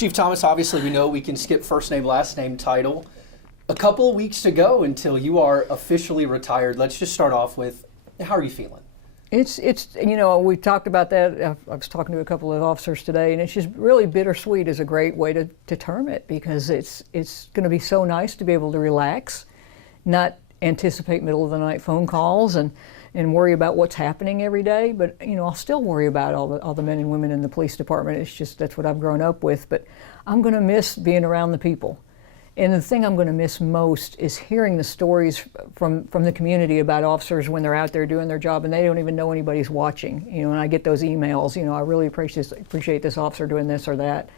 Chief Thomas, obviously we know we can skip first name, last name title. A couple of weeks to go until you are officially retired. Let's just start off with, how are you feeling? It's we talked about that. I was talking to a couple of officers today, and it's just really bittersweet is a great way to term it, because it's going to be so nice to be able to relax, not anticipate middle of the night phone calls and worry about what's happening every day. But I'll still worry about all the men and women in the police department. It's just that's what I've grown up with. But I'm going to miss being around the people. And the thing I'm going to miss most is hearing the stories from the community about officers when they're out there doing their job and they don't even know anybody's watching. And I get those emails, I really appreciate this officer doing this or that.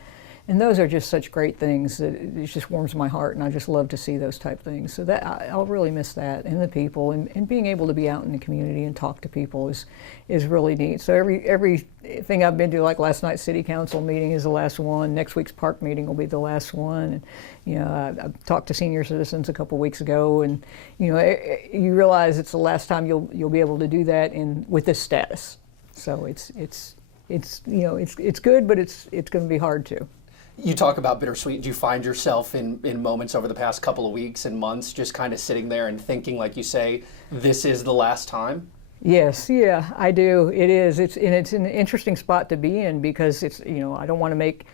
And those are just such great things that it just warms my heart, and I just love to see those type things. So that I'll really miss that, and the people, and being able to be out in the community and talk to people is really neat. So everything I've been to, like last night's city council meeting is the last one. Next week's park meeting will be the last one. And I talked to senior citizens a couple weeks ago, and you realize it's the last time you'll be able to do that with this status. So it's good, but it's going to be hard too. You talk about bittersweet. Do you find yourself in moments over the past couple of weeks and months just kind of sitting there and thinking, like you say, this is the last time? Yes, yeah, I do. It is. It's an interesting spot to be in, because I don't want to make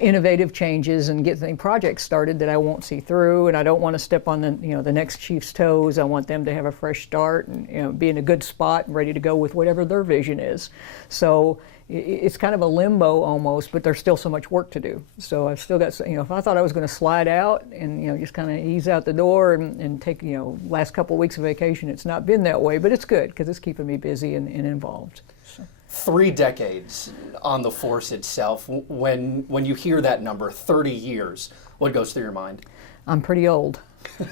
innovative changes and get projects started that I won't see through, and I don't want to step on the next chief's toes. I want them to have a fresh start and be in a good spot and ready to go with whatever their vision is. So it's kind of a limbo almost, but there's still so much work to do. So I've still got, if I thought I was going to slide out and just kind of ease out the door and take last couple of weeks of vacation, it's not been that way, but it's good because it's keeping me busy and involved. So. 3 decades on the force itself. When you hear that number, 30 years, what goes through your mind? I'm pretty old.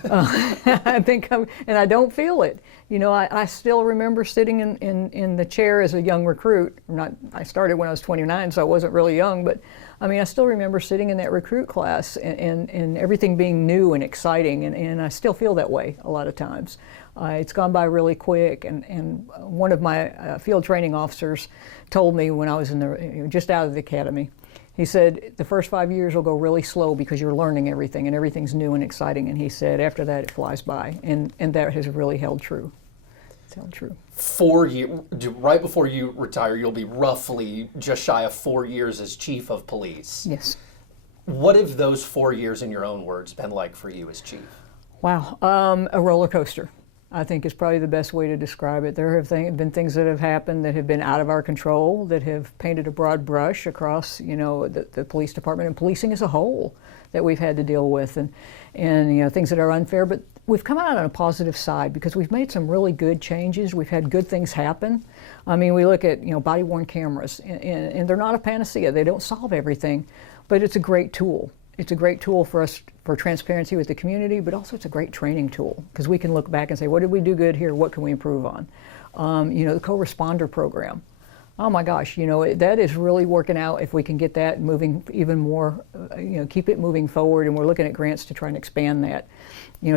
I think and I don't feel it. I still remember sitting in the chair as a young recruit. I started when I was 29, so I wasn't really young, but I still remember sitting in that recruit class and everything being new and exciting, and I still feel that way a lot of times. It's gone by really quick, and one of my field training officers told me when I was just out of the academy, he said, the first 5 years will go really slow because you're learning everything and everything's new and exciting. And he said, after that, it flies by. And that has really held true. It's held true. 4 years, right before you retire, you'll be roughly just shy of 4 years as chief of police. Yes. What have those 4 years, in your own words, been like for you as chief? Wow, a roller coaster, I think, is probably the best way to describe it. There have been things that have happened that have been out of our control, that have painted a broad brush across, the police department and policing as a whole that we've had to deal with, and things that are unfair. But we've come out on a positive side because we've made some really good changes. We've had good things happen. We look at body-worn cameras, and they're not a panacea. They don't solve everything, but it's a great tool. It's a great tool for us for transparency with the community, but also it's a great training tool because we can look back and say, what did we do good here? What can we improve on? The co-responder program. Oh my gosh, that is really working out if we can get that moving even more, keep it moving forward, and we're looking at grants to try and expand that.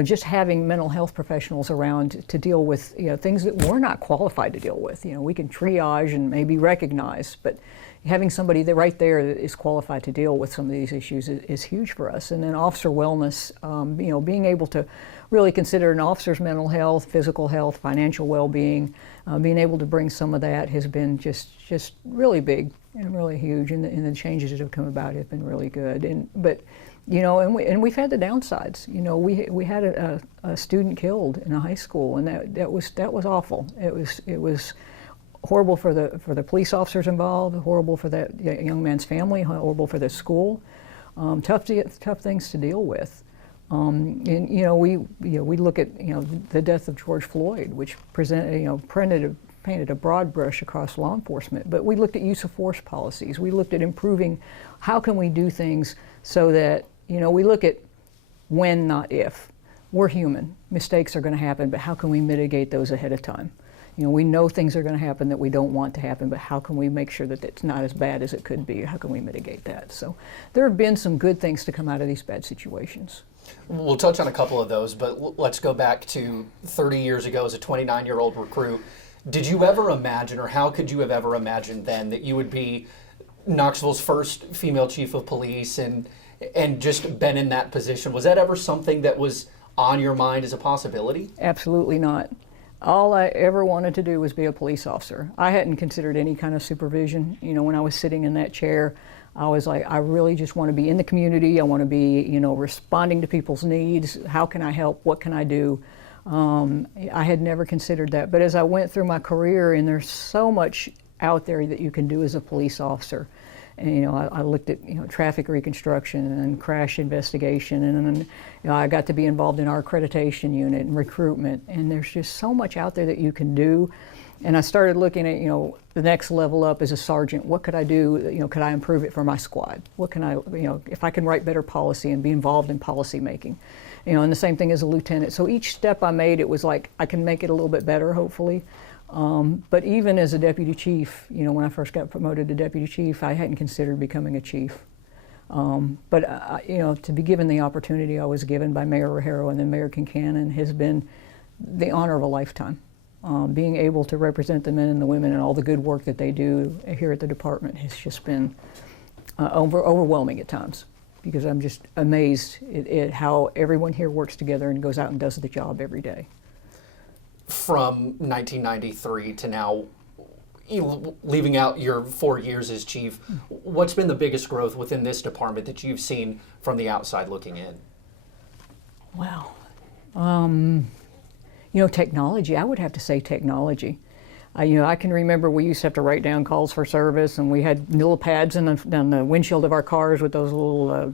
Just having mental health professionals around to deal with, things that we're not qualified to deal with. We can triage and maybe recognize, but having somebody right there that is qualified to deal with some of these issues is huge for us. And then officer wellness, being able to really consider an officer's mental health, physical health, financial well-being, being able to bring some of that has been just really big and really huge, and the changes that have come about have been really good. But we've had the downsides. We had a student killed in a high school, and that was awful. It was horrible for the police officers involved, horrible for that young man's family, horrible for the school. Tough things to deal with. We look at the death of George Floyd, which painted a broad brush across law enforcement. But we looked at use of force policies. We looked at improving how can we do things so that we look at when, not if. We're human. Mistakes are going to happen, but how can we mitigate those ahead of time? We know things are going to happen that we don't want to happen, but how can we make sure that it's not as bad as it could be? How can we mitigate that? So there have been some good things to come out of these bad situations. We'll touch on a couple of those, but let's go back to 30 years ago as a 29-year-old recruit. Did you ever imagine, or how could you have ever imagined then, that you would be Knoxville's first female chief of police and just been in that position. Was that ever something that was on your mind as a possibility? Absolutely not. All I ever wanted to do was be a police officer. I hadn't considered any kind of supervision. You know, when I was sitting in that chair, I was like, I really just want to be in the community. I want to be, you know, responding to people's needs. How can I help? What can I do? I had never considered that. But as I went through my career, and there's so much out there that you can do as a police officer. And, you know, I looked at, you know, traffic reconstruction and crash investigation, and you know, I got to be involved in our accreditation unit and recruitment. And there's just so much out there that you can do. And I started looking at, you know, the next level up as a sergeant. What could I do? You know, could I improve it for my squad? What can I, you know, if I can write better policy and be involved in policy making? You know, and the same thing as a lieutenant. So each step I made, it was like, I can make it a little bit better, hopefully. But even as a deputy chief, you know, when I first got promoted to deputy chief, I hadn't considered becoming a chief. But you know, to be given the opportunity I was given by Mayor Rogero and then Mayor Kincannon has been the honor of a lifetime. Being able to represent the men and the women and all the good work that they do here at the department has just been overwhelming at times, because I'm just amazed at how everyone here works together and goes out and does the job every day. From 1993 to now, leaving out your 4 years as chief, what's been the biggest growth within this department that you've seen from the outside looking in? Wow. You know, technology, I would have to say technology. You know, I can remember we used to have to write down calls for service, and we had little pads on the windshield of our cars with those little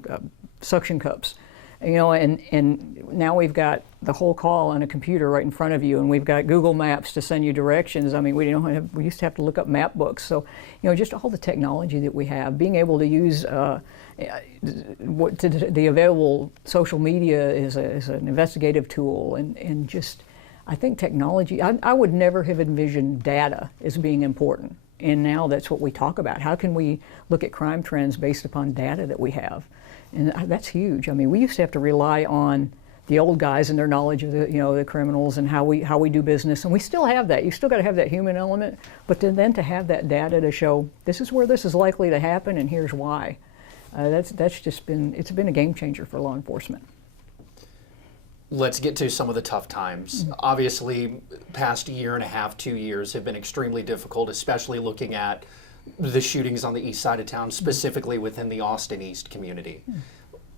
suction cups. You know, and now we've got the whole call on a computer right in front of you, and we've got Google Maps to send you directions. I mean, we used to have to look up map books. So, you know, just all the technology that we have, being able to use the available social media is an investigative tool, and just, I think technology, I would never have envisioned data as being important. And now that's what we talk about. How can we look at crime trends based upon data that we have? And that's huge. I mean, we used to have to rely on the old guys and their knowledge of the, you know, the criminals and how we do business, and we still have that. You still got to have that human element, but then to have that data to show this is where this is likely to happen and here's why. That's just been, it's been a game changer for law enforcement. Let's get to some of the tough times. Obviously, past year and a half, 2 years have been extremely difficult, especially looking at the shootings on the east side of town, specifically within the Austin East community.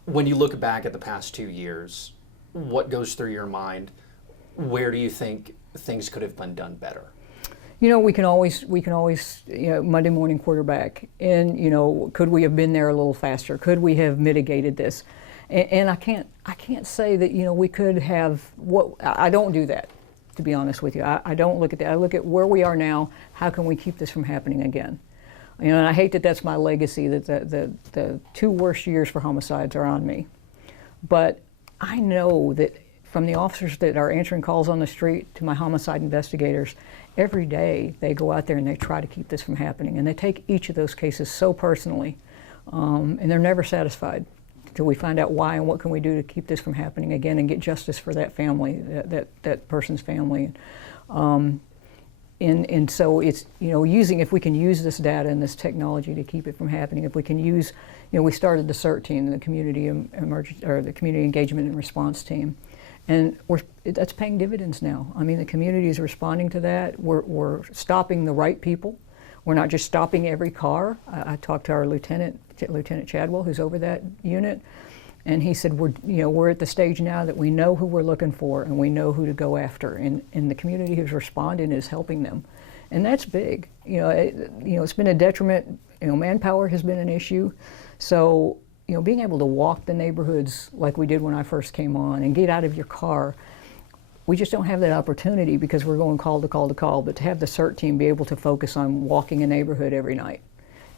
When you look back at the past 2 years, what goes through your mind? Where do you think things could have been done better? You know, we can always, you know, Monday morning quarterback. And, you know, could we have been there a little faster? Could we have mitigated this? And I can't say that, you know, we could have, I don't do that, to be honest with you. I don't look at that. I look at where we are now. How can we keep this from happening again? You know, and I hate that that's my legacy, that the 2 worst years for homicides are on me. But I know that from the officers that are answering calls on the street to my homicide investigators, every day they go out there and they try to keep this from happening. And they take each of those cases so personally, and they're never satisfied until we find out why and what can we do to keep this from happening again and get justice for that family, that person's family. And so it's, you know, if we can use this data and this technology to keep it from happening, if we can use, you know, we started the CERT team, the community the community engagement and response team, and that's paying dividends now. I mean, the community is responding to that. We're stopping the right people. We're not just stopping every car. I talked to our Lieutenant Chadwell, who's over that unit, and he said, we're at the stage now that we know who we're looking for and we know who to go after, and the community who's responding is helping them, and that's big. You know, it's been a detriment. You know, manpower has been an issue, so, you know, being able to walk the neighborhoods like we did when I first came on and get out of your car, we just don't have that opportunity because we're going call to call to call. But to have the CERT team be able to focus on walking a neighborhood every night,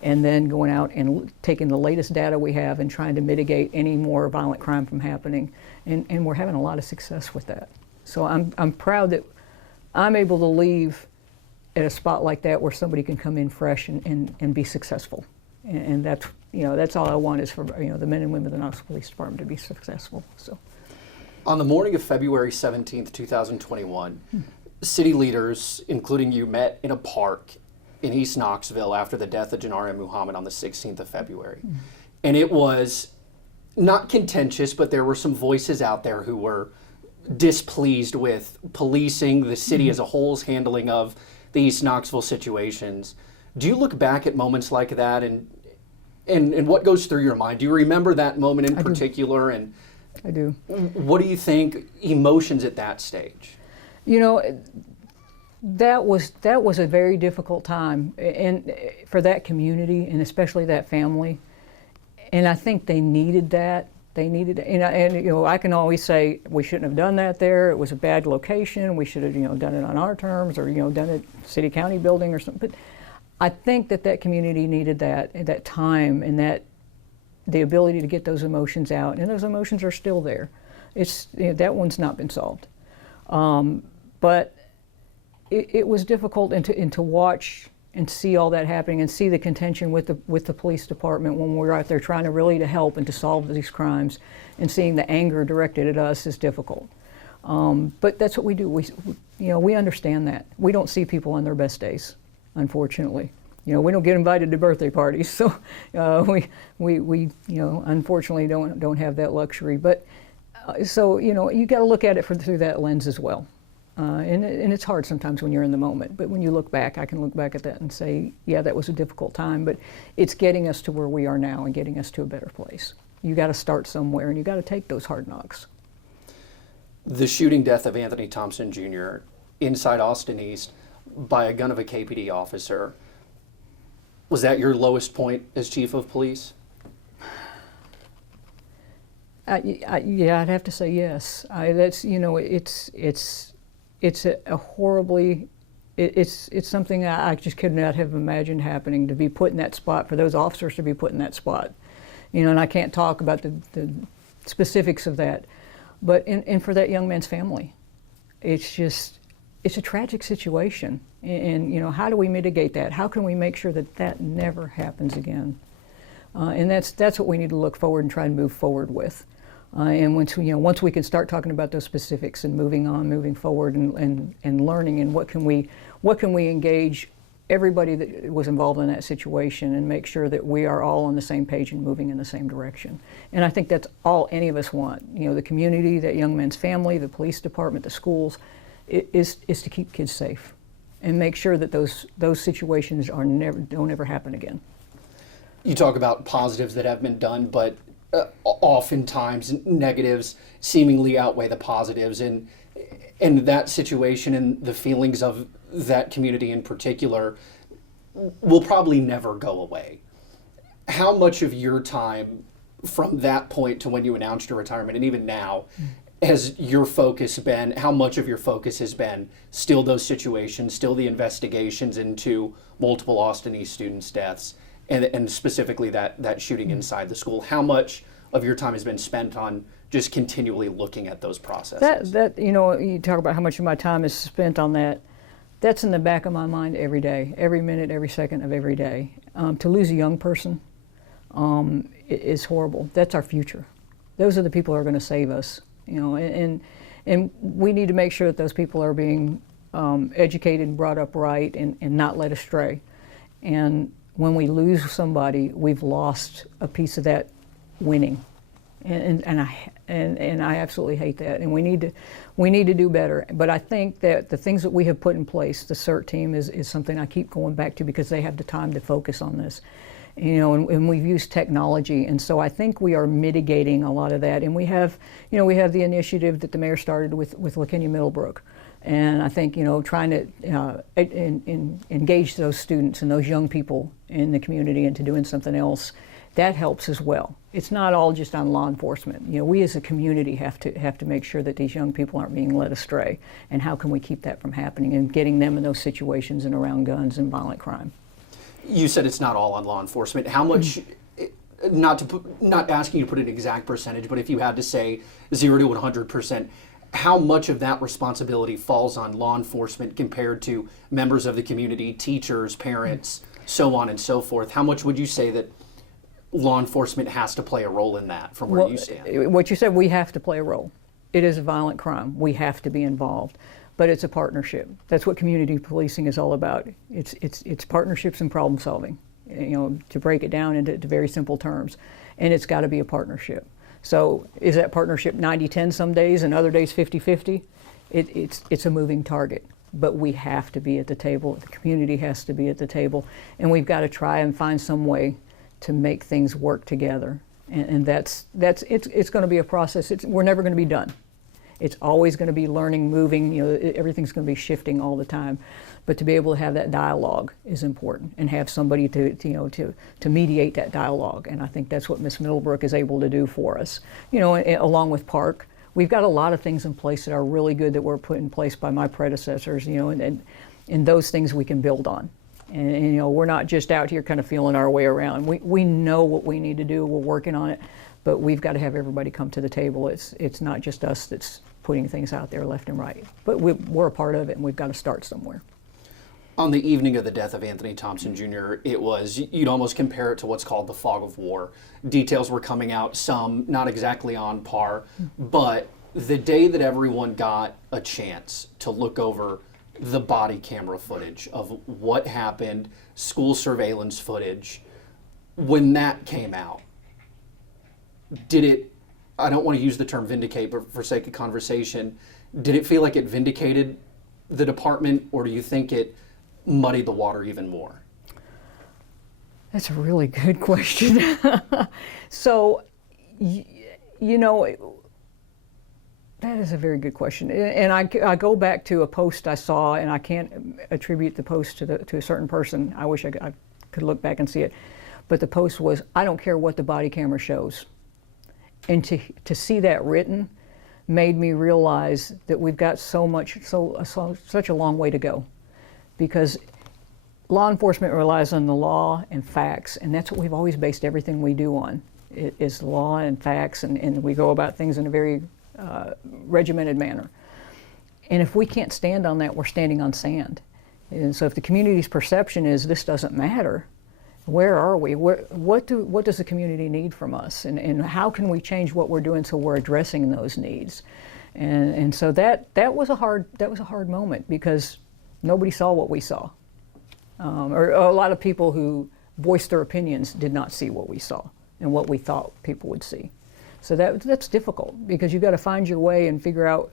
and then going out and taking the latest data we have and trying to mitigate any more violent crime from happening. And we're having a lot of success with that. So I'm proud that I'm able to leave at a spot like that where somebody can come in fresh and be successful. And that's, you know, that's all I want is for, you know, the men and women of the Knoxville Police Department to be successful. So, on the morning of February 17th, 2021, city leaders, including you, met in a park in East Knoxville after the death of Janaria Muhammad on the 16th of February. And it was not contentious, but there were some voices out there who were displeased with policing, the city as a whole's handling of the East Knoxville situations. Do you look back at moments like that and what goes through your mind? Do you remember that moment in particular? And I do. What do you think emotions at that stage? You know, that was a very difficult time, and for that community, and especially that family. And I think they needed that. They needed, and you know, I can always say we shouldn't have done that there. It was a bad location. We should have, you know, done it on our terms, or, you know, done it city county building or something. But I think that community needed that time, and that the ability to get those emotions out. And those emotions are still there. It's, you know, that one's not been solved. But it was difficult, and to watch and see all that happening, and see the contention with the police department when we're out there trying to really to help and to solve these crimes, and seeing the anger directed at us is difficult. But that's what we do. We understand that. We don't see people on their best days, unfortunately. You know, we don't get invited to birthday parties, so we you know, unfortunately don't have that luxury. But so, you know, you got to look at it through that lens as well. And it's hard sometimes when you're in the moment, but when you look back, I can look back at that and say, yeah, that was a difficult time, but it's getting us to where we are now and getting us to a better place. You got to start somewhere, and you got to take those hard knocks. The shooting death of Anthony Thompson Jr. inside Austin East by a gun of a KPD officer, was that your lowest point as chief of police? Yeah, I'd have to say yes. That's, you know, it's a horribly, it's something I just could not have imagined happening, to be put in that spot, for those officers to be put in that spot. You know, and I can't talk about the specifics of that, but and for that young man's family, it's a tragic situation. And you know, how do we mitigate that? How can we make sure that never happens again? And that's what we need to look forward and try and move forward with. And once we can start talking about those specifics and moving forward, and learning, and what can we engage everybody that was involved in that situation, and make sure that we are all on the same page and moving in the same direction. And I think that's all any of us want. You know, the community, that young man's family, the police department, the schools, is to keep kids safe and make sure that those situations don't ever happen again. You talk about positives that have been done, but oftentimes negatives seemingly outweigh the positives, and that situation and the feelings of that community in particular will probably never go away. How much of your time from that point to when you announced your retirement, and even now, has your focus been, how much of your focus has been still those situations, still the investigations into multiple Austin East students' deaths, and specifically that shooting inside the school? How much of your time has been spent on just continually looking at those processes? That you know, you talk about how much of my time is spent on that. That's in the back of my mind every day, every minute, every second of every day. To lose a young person is horrible. That's our future. Those are the people who are going to save us. You know, and we need to make sure that those people are being educated and brought up right, and not led astray. And when we lose somebody, we've lost a piece of that winning, and I absolutely hate that. And we need to do better. But I think that the things that we have put in place, the CERT team is something I keep going back to, because they have the time to focus on this. You know, and we've used technology, and so I think we are mitigating a lot of that. And we have the initiative that the mayor started with LaKenya Middlebrook, and I think, you know, trying to engage those students and those young people in the community into doing something else, that helps as well. It's not all just on law enforcement. You know, we as a community have to make sure that these young people aren't being led astray, and how can we keep that from happening, and getting them in those situations and around guns and violent crime. You said it's not all on law enforcement. How much, not asking you to put an exact percentage, but if you had to say 0 to 100%, how much of that responsibility falls on law enforcement compared to members of the community, teachers, parents, so on and so forth? How much would you say that law enforcement has to play a role in that, from where you stand? What you said, we have to play a role. It is a violent crime. We have to be involved. but it's a partnership. That's what community policing is all about. It's partnerships and problem solving, to break it down into very simple terms. And it's got to be a partnership. So is that partnership 90-10 some days and other days 50-50? It's a moving target. But we have to be at the table. The community has to be at the table. And we've got to try and find some way to make things work together. And it's going to be a process. We're never going to be done. It's always going to be learning, moving, everything's going to be shifting all the time. But to be able to have that dialogue is important, and have somebody to mediate that dialogue. And I think that's what Ms. Middlebrook is able to do for us. Along with Park, we've got a lot of things in place that are really good that were put in place by my predecessors, and those things we can build on. And we're not just out here kind of feeling our way around. We know what we need to do, we're working on it, but we've got to have everybody come to the table. It's not just us that's putting things out there left and right, but we're a part of it, and we've got to start somewhere. On the evening of the death of Anthony Thompson Jr., you'd almost compare it to what's called the fog of war. Details were coming out, some not exactly on par, but the day that everyone got a chance to look over the body camera footage of what happened, school surveillance footage, when that came out, did it, I don't want to use the term vindicate, but for sake of conversation, did it feel like it vindicated the department, or do you think it muddied the water even more? That's a really good question. So, that is a very good question. And I go back to a post I saw, and I can't attribute the post to a certain person. I wish I could look back and see it. But the post was, I don't care what the body camera shows. And to see that written made me realize that we've got such a long way to go. Because law enforcement relies on the law and facts, and that's what we've always based everything we do on. It is law and facts, and we go about things in a very regimented manner. And if we can't stand on that, we're standing on sand. And so if the community's perception is this doesn't matter, where are we? What does the community need from us? And how can we change what we're doing so we're addressing those needs? And so that was a hard moment, because nobody saw what we saw. Or a lot of people who voiced their opinions did not see what we saw and what we thought people would see. So that's difficult, because you've got to find your way and figure out,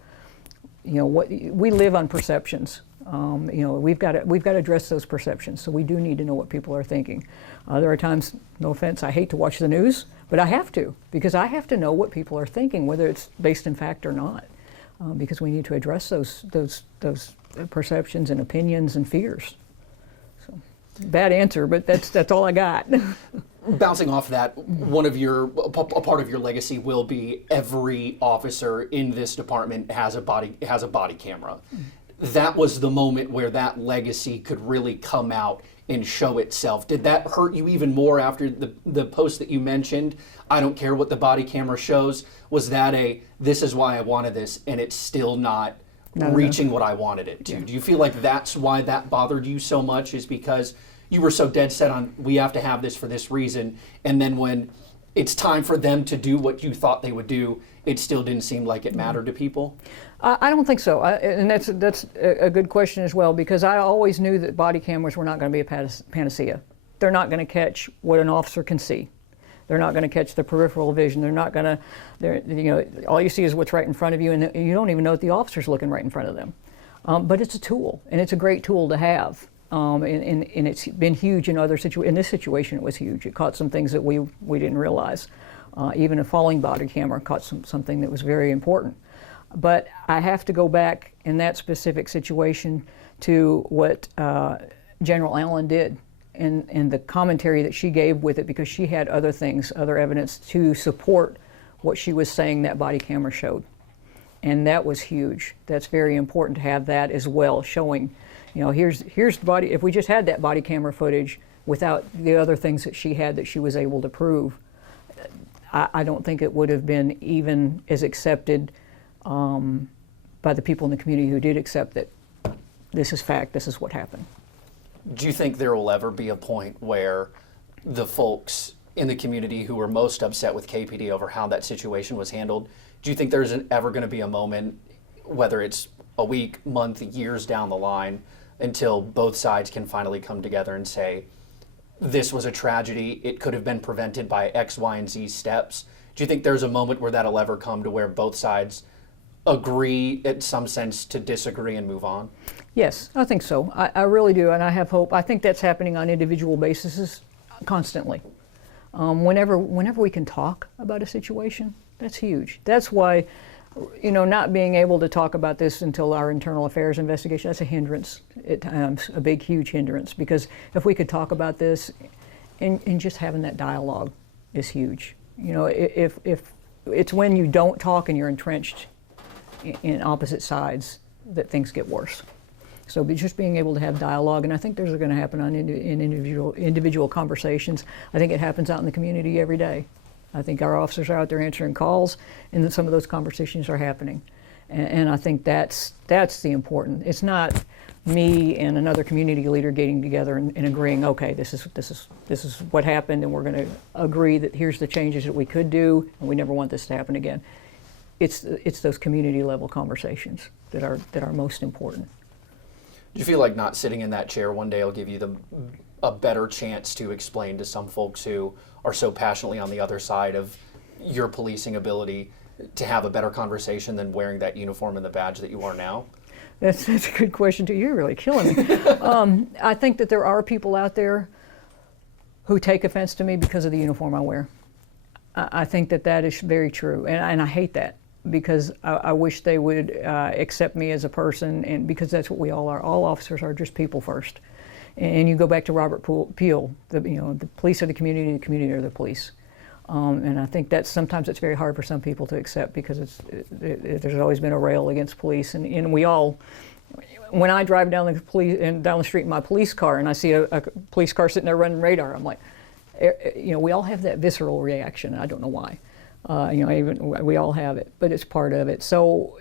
what we live on perceptions. We've got to address those perceptions. So we do need to know what people are thinking. There are times, no offense, I hate to watch the news, but I have to, because I have to know what people are thinking, whether it's based in fact or not, because we need to address those perceptions and opinions and fears. So, bad answer, but that's all I got. Bouncing off that, a part of your legacy will be every officer in this department has a body camera. That was the moment where that legacy could really come out and show itself. Did that hurt you even more after the post that you mentioned? I don't care what the body camera shows. Was that this is why I wanted this, and it's still not reaching what I wanted it to? Yeah. Do you feel like that's why that bothered you so much, is because you were so dead set on, we have to have this for this reason, and then when it's time for them to do what you thought they would do, it still didn't seem like it mattered to people? I don't think so, and that's a good question as well, because I always knew that body cameras were not going to be a panacea. They're not going to catch what an officer can see. They're not going to catch the peripheral vision. They're not going to, all you see is what's right in front of you, and you don't even know that the officer's looking right in front of them. But it's a tool, and it's a great tool to have. And it's been huge in other situations. In this situation, it was huge. It caught some things that we didn't realize. Even a falling body camera caught something that was very important. But I have to go back in that specific situation to what General Allen did, and the commentary that she gave with it, because she had other things, other evidence to support what she was saying that body camera showed. And that was huge. That's very important to have that as well, showing, here's the body. If we just had that body camera footage without the other things that she had that she was able to prove, I don't think it would have been even as accepted by the people in the community who did accept that this is fact, this is what happened. Do you think there will ever be a point where the folks in the community who were most upset with KPD over how that situation was handled, do you think there's ever going to be a moment, whether it's a week, month, years down the line until both sides can finally come together and say, this was a tragedy, it could have been prevented by X, Y, and Z steps? Do you think there's a moment where that'll ever come to where both sides agree in some sense to disagree and move on? Yes, I think so. I really do, and I have hope. I think that's happening on individual bases constantly. Whenever we can talk about a situation, that's huge. That's why, not being able to talk about this until our internal affairs investigation, that's a hindrance at times, a big, huge hindrance, because if we could talk about this and just having that dialogue is huge. If it's when you don't talk and you're entrenched in opposite sides that things get worse. So just being able to have dialogue, and I think those are going to happen in individual conversations. I think it happens out in the community every day. I think our officers are out there answering calls, and then some of those conversations are happening. And I think that's the important. It's not me and another community leader getting together and agreeing, okay, this is what happened, and we're going to agree that here's the changes that we could do, and we never want this to happen again. It's those community level conversations that are most important. Do you feel like not sitting in that chair one day will give you a better chance to explain to some folks who are so passionately on the other side of your policing ability to have a better conversation than wearing that uniform and the badge that you are now? That's a good question too. You're really killing me. I think that there are people out there who take offense to me because of the uniform I wear. I think that is very true, and I hate that, because I wish they would accept me as a person, and because that's what we all are. All officers are just people first. And you go back to Robert Peel, the police are the community are the police. And I think sometimes it's very hard for some people to accept, because there's always been a rail against police, and we all. When I drive down the street in my police car and I see a police car sitting there running radar, I'm like, we all have that visceral reaction. I don't know why. We all have it, but it's part of it. So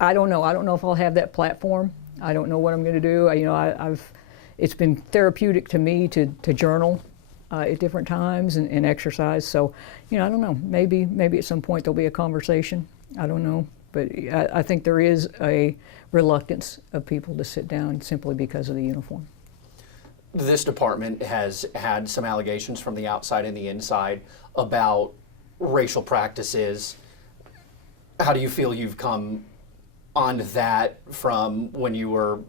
I don't know. I don't know if I'll have that platform. I don't know what I'm going to do. It's been therapeutic to me to journal at different times and exercise. So, I don't know. Maybe at some point there'll be a conversation. I don't know. But I think there is a reluctance of people to sit down simply because of the uniform. This department has had some allegations from the outside and the inside about racial practices. How do you feel you've come on that from when you were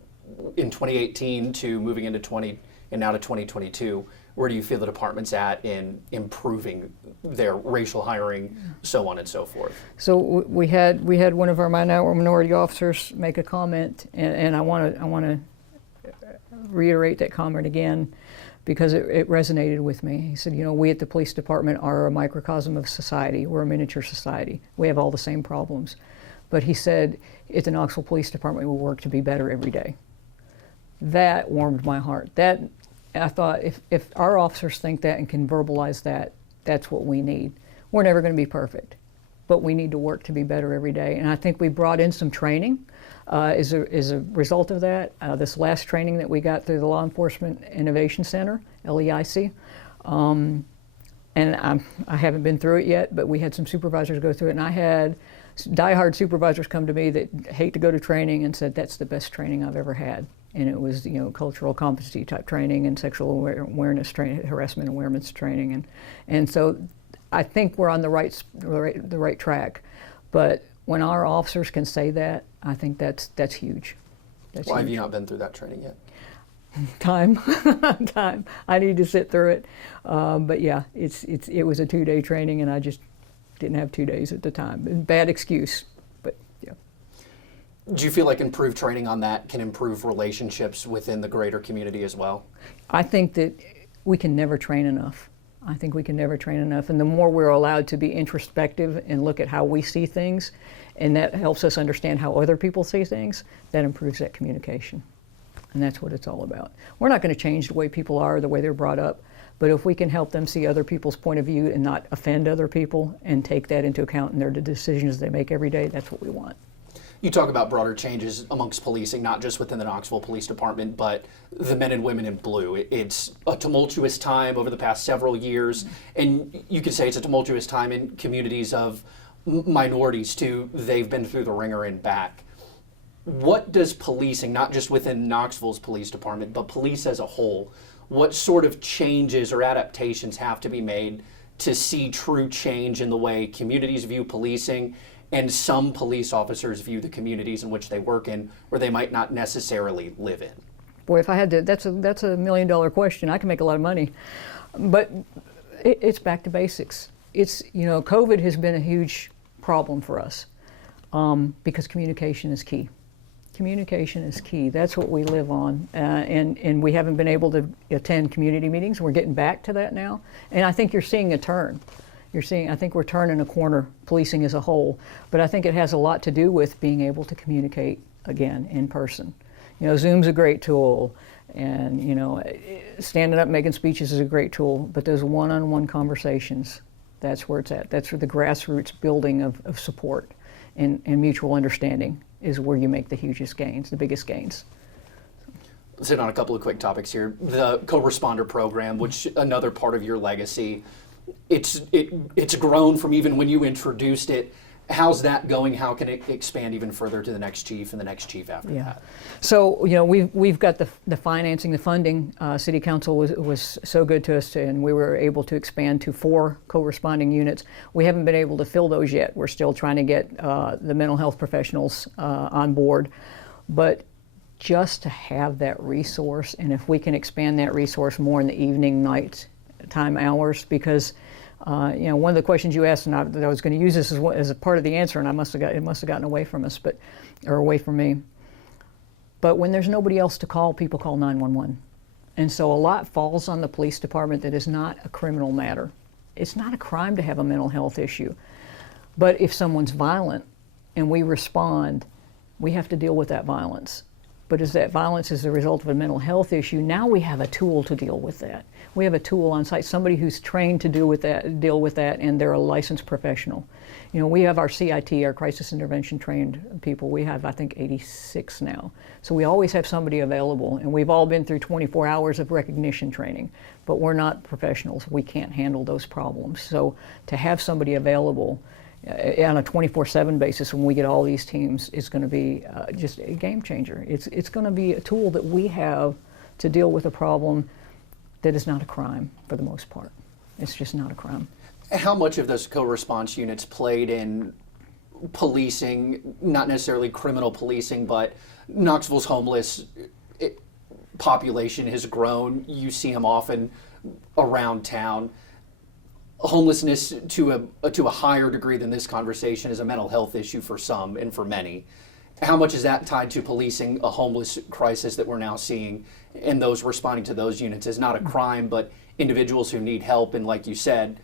in 2018 to moving into 20 and now to 2022? Where do you feel the department's at in improving their racial hiring, so on and so forth? So we had one of our minority officers make a comment, and I want to reiterate that comment again, because it resonated with me. He said, we at the police department are a microcosm of society. We're a miniature society. We have all the same problems. But he said, at the Knoxville Police Department, we work to be better every day. That warmed my heart. I thought, if our officers think that and can verbalize that, that's what we need. We're never going to be perfect, but we need to work to be better every day. And I think we brought in some training as a result of that. This last training that we got through the Law Enforcement Innovation Center, LEIC, and I haven't been through it yet, but we had some supervisors go through it, and I had diehard supervisors come to me that hate to go to training and said, that's the best training I've ever had. And it was, cultural competency type training and sexual awareness training, harassment awareness training, and so I think we're on the right track. But when our officers can say that, I think that's huge. Why have you not been through that training yet? Time. I need to sit through it. But yeah, it was a 2-day training, and I just didn't have 2 days at the time. Bad excuse, but yeah. Do you feel like improved training on that can improve relationships within the greater community as well? I think that we can never train enough. And the more we're allowed to be introspective and look at how we see things, and that helps us understand how other people see things, that improves that communication. And that's what it's all about. We're not going to change the way people are, the way they're brought up, but if we can help them see other people's point of view and not offend other people and take that into account in their decisions they make every day, that's what we want. You talk about broader changes amongst policing, not just within the Knoxville Police Department, but the men and women in blue. It's a tumultuous time over the past several years, and you could say it's a tumultuous time in communities of minorities too. They've been through the ringer and back. what does policing, not just within Knoxville's police department, but police as a whole, what sort of changes or adaptations have to be made to see true change in the way communities view policing and some police officers view the communities in which they work in, where they might not necessarily live in? Boy, if I had to, that's a $1 million question. I can make a lot of money. But it's back to basics. It's, COVID has been a huge problem for us because communication is key. Communication is key. That's what we live on. And we haven't been able to attend community meetings. We're getting back to that now. And I think you're seeing a turn. I think we're turning a corner, policing as a whole. But I think it has a lot to do with being able to communicate again in person. Zoom's a great tool. And, standing up, making speeches is a great tool. But those one-on-one conversations, that's where it's at. That's where the grassroots building of support and mutual understanding is where you make the hugest gains, the biggest gains. Let's hit on a couple of quick topics here. The co-responder program, which another part of your legacy, it's grown from even when you introduced it. How's that going? How can it expand even further to the next chief and the next chief after that? So we've got the financing, the funding. City Council was so good to us, and we were able to expand to 4 co-responding units. We haven't been able to fill those yet. We're still trying to get the mental health professionals on board, but just to have that resource, and if we can expand that resource more in the evening, night time hours, because one of the questions you asked, and I was going to use this as a part of the answer, and it must have gotten away from us, or away from me. But when there's nobody else to call, people call 911, and so a lot falls on the police department that is not a criminal matter. It's not a crime to have a mental health issue, but if someone's violent and we respond, we have to deal with that violence. But as that violence is the result of a mental health issue, now we have a tool to deal with that. We have a tool on site, somebody who's trained to deal with that, and they're a licensed professional. We have our CIT, our crisis intervention trained people. We have, I think, 86 now. So we always have somebody available, and we've all been through 24 hours of recognition training, but we're not professionals. We can't handle those problems. So to have somebody available on a 24/7 basis when we get all these teams is going to be just a game changer. It's going to be a tool that we have to deal with a problem that is not a crime for the most part. It's just not a crime. How much of those co-response units played in policing, not necessarily criminal policing, but Knoxville's homeless population has grown. You see them often around town. Homelessness to a higher degree than this conversation is a mental health issue for some and for many. How much is that tied to policing a homeless crisis that we're now seeing, and those responding to those units is not a crime, but individuals who need help, and like you said,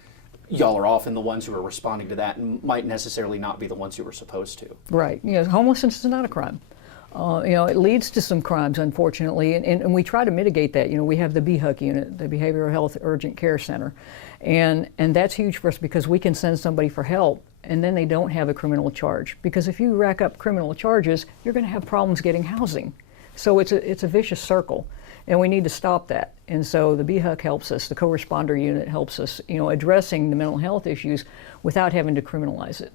y'all are often the ones who are responding to that and might necessarily not be the ones who are supposed to. Right. Homelessness is not a crime. It leads to some crimes, unfortunately, and we try to mitigate that. We have the BHUC unit, the Behavioral Health Urgent Care Center, and that's huge for us because we can send somebody for help, and then they don't have a criminal charge. Because if you rack up criminal charges, you're going to have problems getting housing. So it's a vicious circle, and we need to stop that. And so the BHUC helps us, the co-responder unit helps us, addressing the mental health issues without having to criminalize it.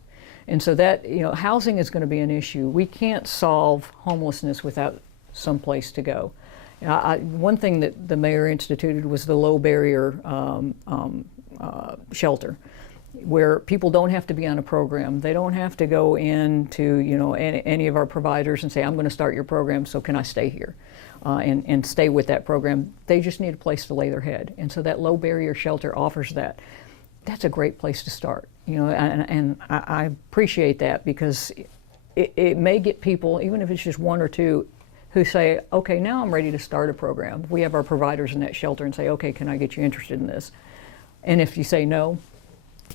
And so that, housing is going to be an issue. We can't solve homelessness without some place to go. One thing that the mayor instituted was the low barrier shelter, where people don't have to be on a program. They don't have to go into, any of our providers and say, I'm going to start your program, so can I stay here? And stay with that program. They just need a place to lay their head. And so that low barrier shelter offers that. That's a great place to start, and I appreciate that because it may get people, even if it's just 1 or 2, who say, okay, now I'm ready to start a program. We have our providers in that shelter and say, okay, can I get you interested in this? And if you say no,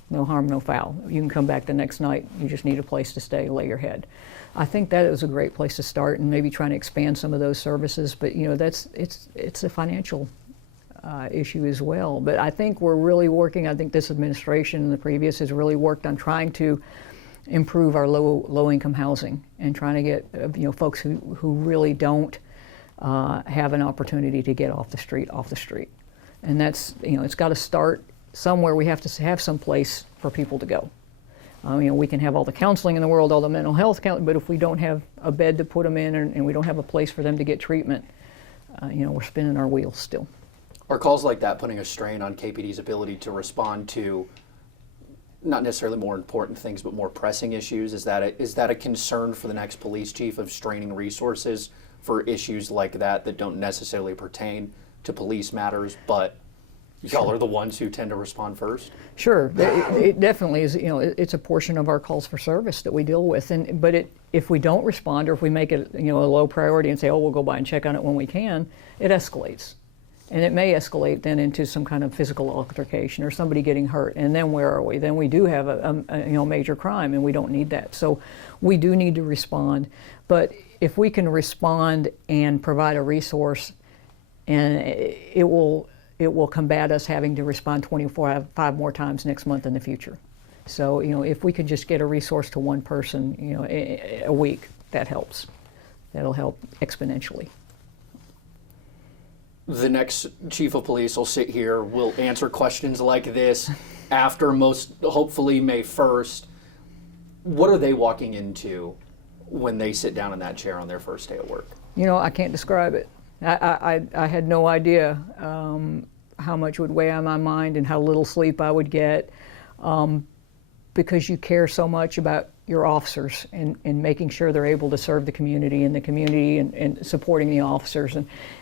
no harm, no foul. You can come back the next night. You just need a place to stay, lay your head. I think that is a great place to start, and maybe trying to expand some of those services. But it's a financial issue as well. But I think we're really working. I think this administration and the previous has really worked on trying to improve our low income housing and trying to get folks who really don't have an opportunity to get off the street. And that's it's got to start somewhere. We have to have some place for people to go. We can have all the counseling in the world, all the mental health counseling, but if we don't have a bed to put them in and we don't have a place for them to get treatment, we're spinning our wheels still. Are calls like that putting a strain on KPD's ability to respond to not necessarily more important things, but more pressing issues? Is that a concern for the next police chief, of straining resources for issues like that don't necessarily pertain to police matters, but y'all are the ones who tend to respond first? Sure, it definitely is. It's a portion of our calls for service that we deal with, but if we don't respond, or if we make it a low priority and say, oh, we'll go by and check on it when we can, it escalates. And it may escalate then into some kind of physical altercation or somebody getting hurt. And then where are we? Then we do have a major crime, and we don't need that. So we do need to respond. But if we can respond and provide a resource, and it will combat us having to respond 5 more times next month in the future. So if we could just get a resource to one person a week, that helps. That'll help exponentially. The next chief of police will sit here, will answer questions like this after hopefully May 1st. What are they walking into when they sit down in that chair on their first day at work? I can't describe it. I had no idea how much would weigh on my mind and how little sleep I would get, because you care so much about your officers and making sure they're able to serve the community and supporting the officers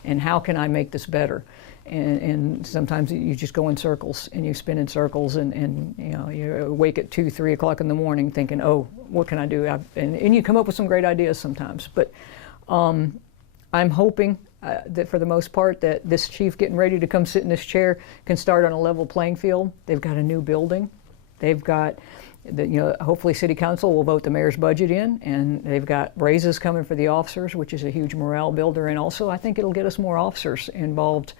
and how can I make this better. And sometimes you just go in circles and you spin in circles and you awake at 2, 3 o'clock in the morning thinking, oh, what can I do? And you come up with some great ideas sometimes. But I'm hoping that for the most part that this chief getting ready to come sit in this chair can start on a level playing field. They've got a new building. They've got, hopefully City Council will vote the mayor's budget in, and they've got raises coming for the officers, which is a huge morale builder. And also, I think it'll get us more officers involved.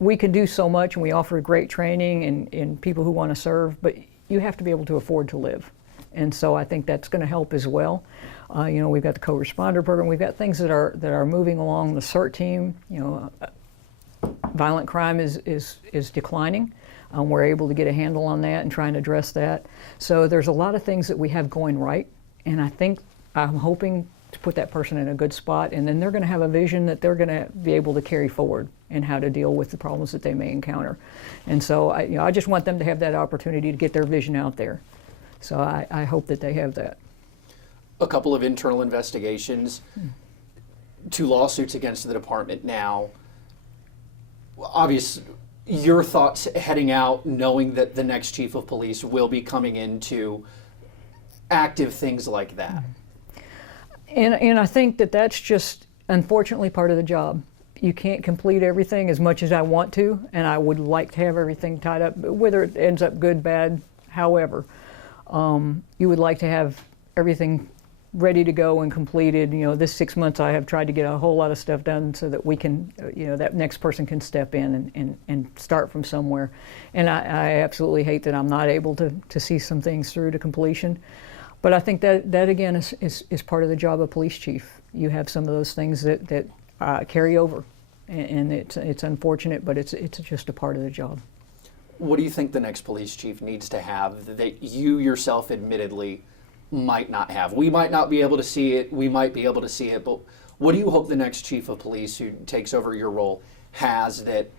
We can do so much, and we offer great training and people who want to serve, but you have to be able to afford to live. And so I think that's going to help as well. We've got the co-responder program. We've got things that are moving along. The CERT team, violent crime is declining. We're able to get a handle on that and try and address that. So there's a lot of things that we have going right, and I'm hoping to put that person in a good spot, and then they're going to have a vision that they're going to be able to carry forward and how to deal with the problems that they may encounter. And so I just want them to have that opportunity to get their vision out there. So I hope that they have that. A couple of internal investigations, 2 lawsuits against the department now. Obviously, your thoughts heading out, knowing that the next chief of police will be coming into active things like that? And I think that's just, unfortunately, part of the job. You can't complete everything as much as I want to, and I would like to have everything tied up, whether it ends up good, bad, however. You would like to have everything ready to go and completed. This 6 months I have tried to get a whole lot of stuff done so that we can, that next person can step in and start from somewhere. And I absolutely hate that I'm not able to see some things through to completion. But I think that again is part of the job of police chief. You have some of those things that carry over, and it's unfortunate, but it's just a part of the job. What do you think the next police chief needs to have that you yourself admittedly might not have? We might not be able to see it, we might be able to see it, but what do you hope the next chief of police who takes over your role has that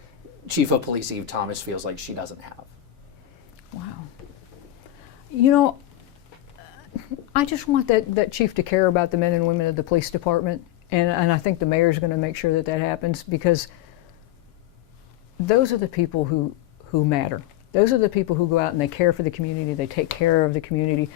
Chief of Police Eve Thomas feels like she doesn't have? Wow. I just want that chief to care about the men and women of the police department, and I think the mayor's going to make sure that happens, because those are the people who matter. Those are the people who go out and they care for the community, they take care of the community.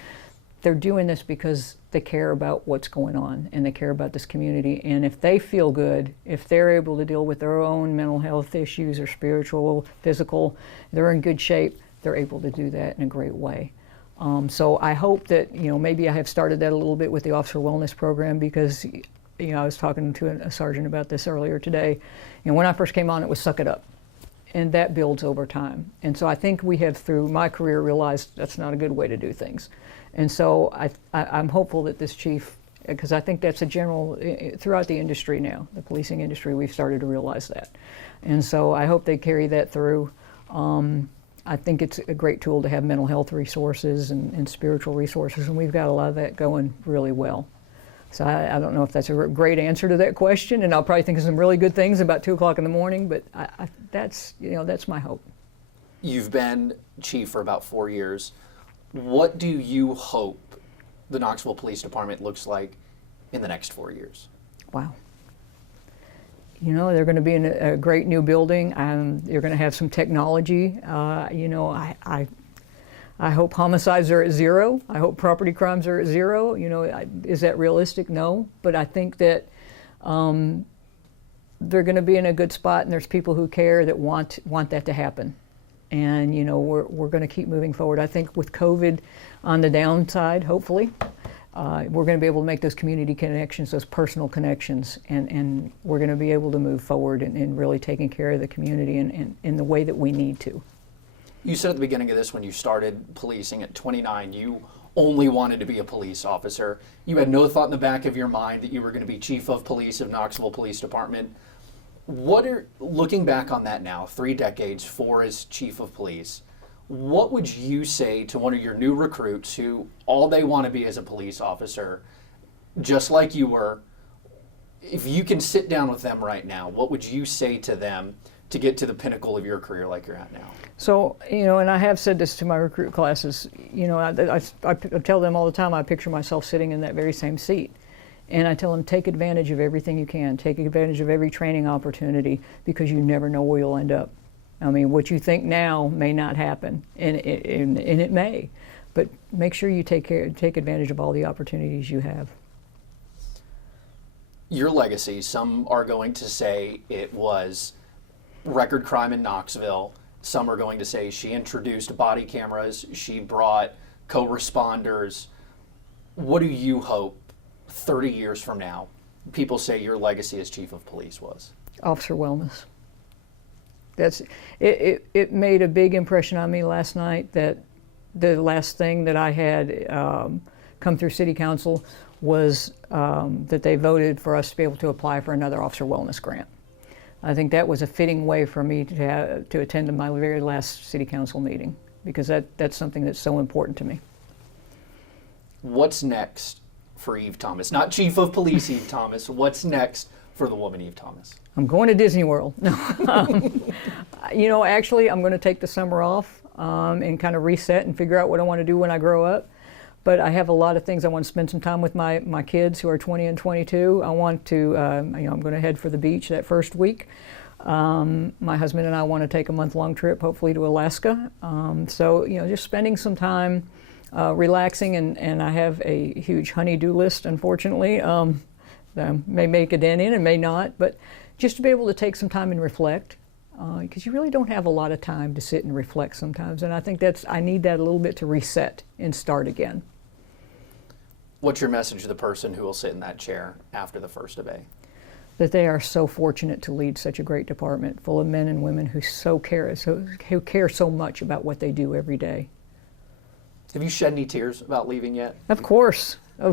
They're doing this because they care about what's going on and they care about this community. And if they feel good, if they're able to deal with their own mental health issues or spiritual, physical, they're in good shape, they're able to do that in a great way. So I hope that, maybe I have started that a little bit with the officer wellness program, because, I was talking to a sergeant about this earlier today. When I first came on, it was suck it up. And that builds over time. And so I think we have, through my career, realized that's not a good way to do things. And so I'm hopeful that this chief, because I think that's a general, throughout the industry now, the policing industry, we've started to realize that. And so I hope they carry that through. I think it's a great tool to have mental health resources and spiritual resources, and we've got a lot of that going really well. So I don't know if that's a great answer to that question, and I'll probably think of some really good things about 2 o'clock in the morning, but that's my hope. You've been chief for about 4 years. What do you hope the Knoxville Police Department looks like in the next 4 years? Wow. They're going to be in a great new building. You're going to have some technology. I hope homicides are at zero. I hope property crimes are at zero. Is that realistic? No. But I think that they're going to be in a good spot, and there's people who care that want that to happen. And we're going to keep moving forward. I think with COVID on the downside, hopefully, we're going to be able to make those community connections, those personal connections, and we're going to be able to move forward in really taking care of the community in the way that we need to. You said at the beginning of this, when you started policing at 29, you only wanted to be a police officer. You had no thought in the back of your mind that you were going to be chief of police of Knoxville Police Department. Looking back on that now, 3 decades, 4 as chief of police, what would you say to one of your new recruits who all they want to be as a police officer, just like you were? If you can sit down with them right now, what would you say to them to get to the pinnacle of your career like you're at now? So, and I have said this to my recruit classes, I tell them all the time, I picture myself sitting in that very same seat. And I tell them, take advantage of everything you can. Take advantage of every training opportunity, because you never know where you'll end up. I mean, what you think now may not happen, and it may. But make sure you take advantage of all the opportunities you have. Your legacy, some are going to say it was record crime in Knoxville. Some are going to say she introduced body cameras. She brought co-responders. What do you hope 30 years from now people say your legacy as chief of police was? Officer wellness. It made a big impression on me last night that the last thing that I had come through City Council was that they voted for us to be able to apply for another officer wellness grant. I think that was a fitting way for me to attend my very last City Council meeting, because that's something that's so important to me. What's next for Eve Thomas? Not chief of police Eve Thomas. What's next for the woman Eve Thomas? I'm going to Disney World. Actually, I'm going to take the summer off and kind of reset and figure out what I want to do when I grow up. But I have a lot of things. I want to spend some time with my kids who are 20 and 22. I want to, I'm going to head for the beach that first week. My husband and I want to take a month-long trip, hopefully to Alaska. Just spending some time relaxing, and I have a huge honey-do list, unfortunately. May make a dent in and may not, but just to be able to take some time and reflect, because you really don't have a lot of time to sit and reflect sometimes, and I think I need that a little bit to reset and start again. What's your message to the person who will sit in that chair after the 1st of May? That they are so fortunate to lead such a great department full of men and women who care so much about what they do every day. Have you shed any tears about leaving yet? Of course. I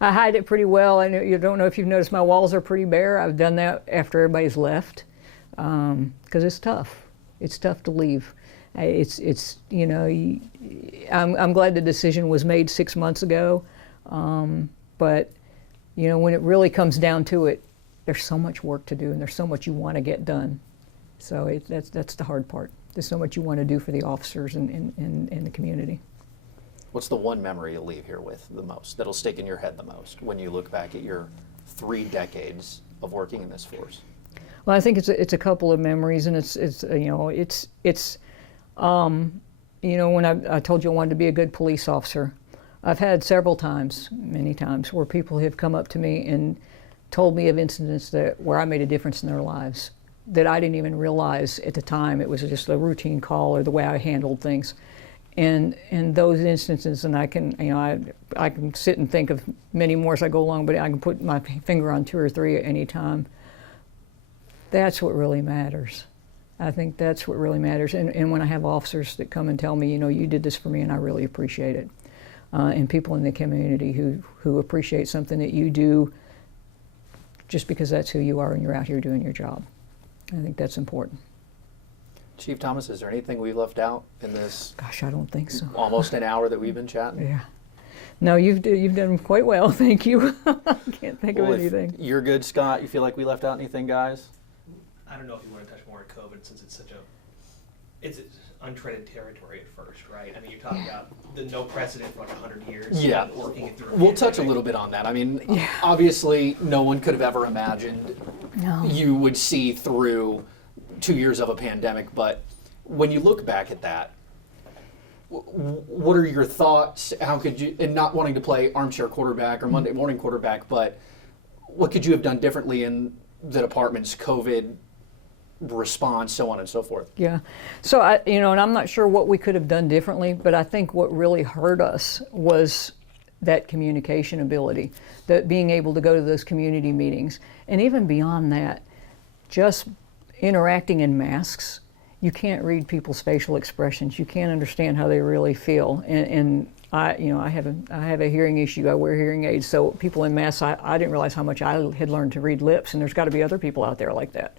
hide it pretty well. I know you don't know if you've noticed my walls are pretty bare. I've done that after everybody's left, because it's tough. It's tough to leave. I'm glad the decision was made 6 months ago, but when it really comes down to it, there's so much work to do, and there's so much you want to get done. So that's the hard part. There's so much you want to do for the officers and the community. What's the one memory you'll leave here with the most, that'll stick in your head the most when you look back at your 3 decades of working in this force? Well, I think it's a couple of memories, and when I told you I wanted to be a good police officer, I've had many times, where people have come up to me and told me of incidents where I made a difference in their lives that I didn't even realize at the time. It was just a routine call or the way I handled things. And those instances, and I can sit and think of many more as I go along, but I can put my finger on 2 or 3 at any time. That's what really matters. I think that's what really matters. And when I have officers that come and tell me, you did this for me, and I really appreciate it. And people in the community who appreciate something that you do just because that's who you are and you're out here doing your job. I think that's important. Chief Thomas, is there anything we left out in this Gosh, I don't think so. almost an hour that we've been chatting? Yeah. No, you've done quite well. Thank you. I can't think of Well, if anything. you're good, Scott. You feel like we left out anything, guys? I don't know if you want to touch more on COVID since it's untreaded territory at first, right? I mean, you're talking about the no precedent for like 100 years. Yeah. Working it through. We'll touch a little bit on that. I mean, obviously, no one could have ever imagined you would see through 2 years of a pandemic. But when you look back at that, what are your thoughts? How could you, and not wanting to play armchair quarterback or Monday morning quarterback, but what could you have done differently in the department's COVID response, so on and so forth? Yeah. So, and I'm not sure what we could have done differently, but I think what really hurt us was that communication ability, that being able to go to those community meetings. And even beyond that, just interacting in masks, you can't read people's facial expressions. You can't understand how they really feel. And I have a hearing issue. I wear hearing aids. So people in masks, I didn't realize how much I had learned to read lips. And there's got to be other people out there like that.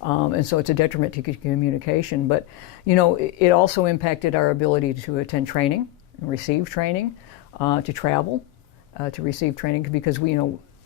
And so it's a detriment to communication. But, it also impacted our ability to attend training and receive training, to travel, to receive training, because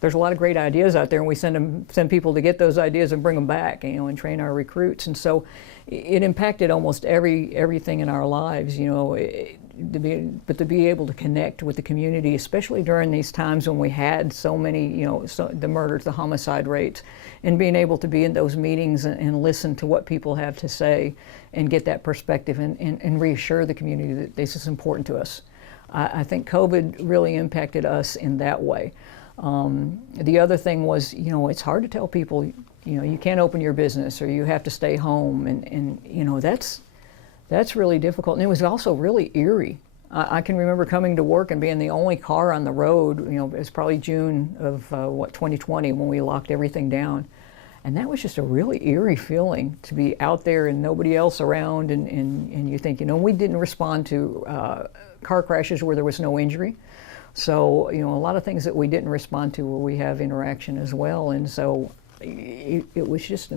there's a lot of great ideas out there, and we send people to get those ideas and bring them back, and train our recruits. And so it impacted almost everything in our lives, but to be able to connect with the community, especially during these times when we had so many, the murders, the homicide rates, and being able to be in those meetings and listen to what people have to say and get that perspective and reassure the community that this is important to us. I think COVID really impacted us in that way. The other thing was, it's hard to tell people, you can't open your business or you have to stay home, and that's really difficult. And it was also really eerie. I can remember coming to work and being the only car on the road. It was probably June of 2020 when we locked everything down, and that was just a really eerie feeling to be out there and nobody else around, and you think, we didn't respond to car crashes where there was no injury. So, a lot of things that we didn't respond to where we have interaction as well. And so it was just,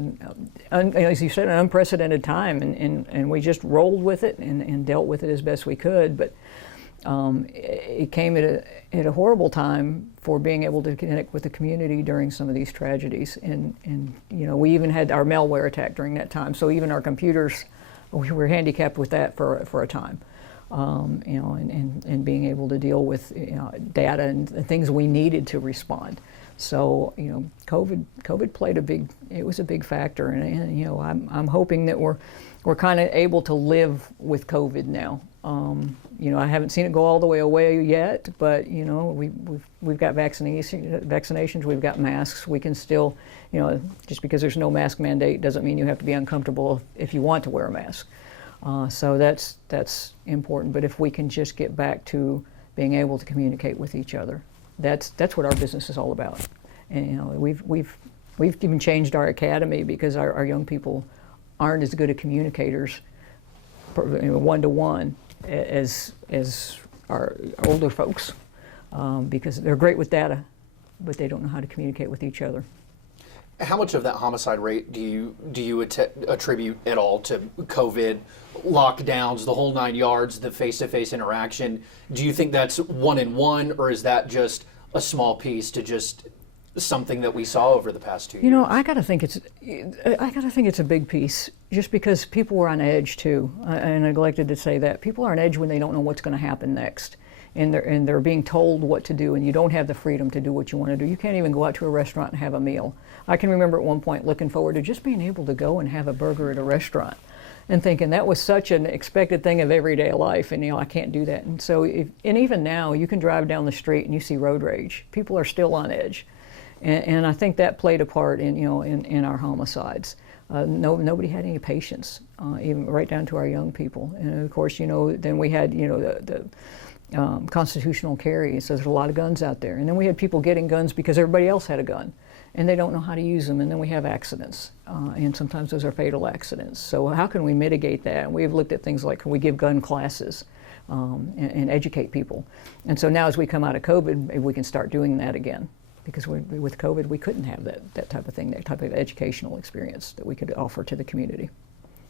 as you said, an unprecedented time. And we just rolled with it and dealt with it as best we could. But it came at a horrible time for being able to connect with the community during some of these tragedies. And we even had our malware attack during that time. So even our computers, we were handicapped with that for a time. And being able to deal with data and things we needed to respond. So COVID played it was a big factor, and I'm hoping that we're kind of able to live with COVID now. I haven't seen it go all the way away yet, but we've got vaccinations, we've got masks. We can still, just because there's no mask mandate doesn't mean you have to be uncomfortable if you want to wear a mask. So that's important. But if we can just get back to being able to communicate with each other, that's what our business is all about. And we've even changed our academy because our young people aren't as good at communicators, one-to-one, as our older folks, because they're great with data, but they don't know how to communicate with each other. How much of that homicide rate do you attribute at all to COVID, lockdowns, the whole 9 yards, the face-to-face interaction? Do you think that's one in one, or is that just a small piece to just something that we saw over the past 2 years? I gotta think it's a big piece, just because people were on edge too. I neglected to say that people are on edge when they don't know what's going to happen next. And they're being told what to do, and you don't have the freedom to do what you want to do. You can't even go out to a restaurant and have a meal. I can remember at one point looking forward to just being able to go and have a burger at a restaurant, and thinking that was such an expected thing of everyday life, and I can't do that. And so, and even now, you can drive down the street and you see road rage. People are still on edge, and I think that played a part in our homicides. Nobody had any patience, even right down to our young people. And of course, then we had the constitutional carry, so there's a lot of guns out there. And then we had people getting guns because everybody else had a gun, and they don't know how to use them, and then we have accidents, and sometimes those are fatal accidents. So how can we mitigate that? And we've looked at things like, can we give gun classes and educate people? And so now as we come out of COVID, maybe we can start doing that again, because with COVID we couldn't have that type of thing, that type of educational experience that we could offer to the community.